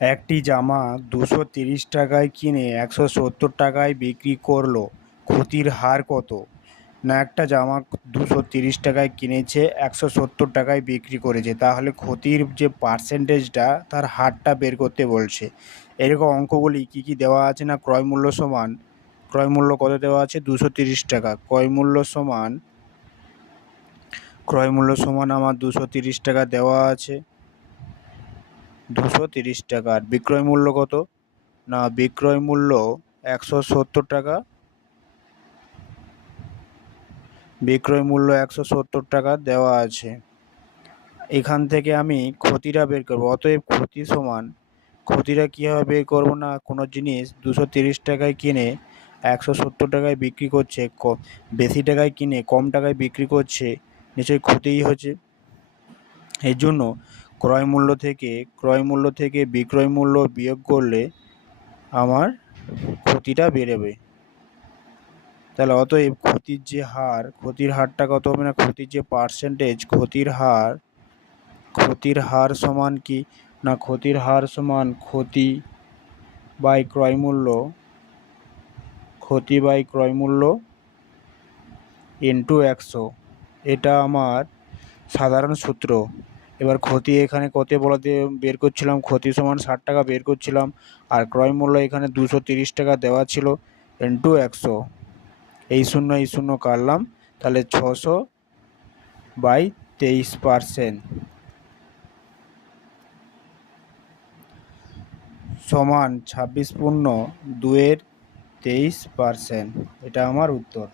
একটি জামা 230 টাকায় কিনে 170 টাকায় বিক্রি করলো, ক্ষতির হার কত? না, একটা জামা 230 টাকায় কিনেছে, 170 টাকায় বিক্রি করেছে, তাহলে ক্ষতির যে পার্সেন্টেজটা তার হারটা বের করতে বলছে। এরকম অঙ্কগুলি কি কি দেওয়া আছে না, ক্রয় মূল্য সমান, ক্রয় মূল্য কত দেওয়া আছে? 230 টাকা। ক্রয় মূল্য সমান আমার 230 টাকা দেওয়া আছে, 230 টাকা। আর বিক্রয় মূল্য কত? না, বিক্রয় মূল্য 170 টাকা। বিক্রয় মূল্য 170 টাকা দেওয়া আছে। এখান থেকে আমি ক্ষতিটা বের করব। অতএব ক্ষতি সমান, ক্ষতিটা কীভাবে বের করবো? না, কোনো জিনিস 230 টাকায় কিনে 170 টাকায় বিক্রি করছে, বেশি টাকায় কিনে কম টাকায় বিক্রি করছে, নিশ্চয়ই ক্ষতিই হচ্ছে। এর জন্য ক্রয় মূল্য থেকে বিক্রয় মূল্য বিয়োগ করলে আমার ক্ষতিটা বেরোবে। তাহলে অতএব ক্ষতির হারটা কত হবে? না, ক্ষতির যে পার্সেন্টেজ, ক্ষতির হার সমান কি? না, ক্ষতির হার সমান ক্ষতি বাই ক্রয় মূল্য ইন্টু 100। এটা আমার সাধারণ সূত্র। এবার ক্ষতি এখানে কত বলাতে বের করছিলাম? ক্ষতি সমান 60 টাকা বের করছিলাম, আর ক্রয় মূল্য এখানে 230 টাকা দেওয়া ছিল, ইন্টু 100। এই শূন্য কাটলাম, তাহলে 600/23% সমান 26.2-23%। এটা আমার উত্তর।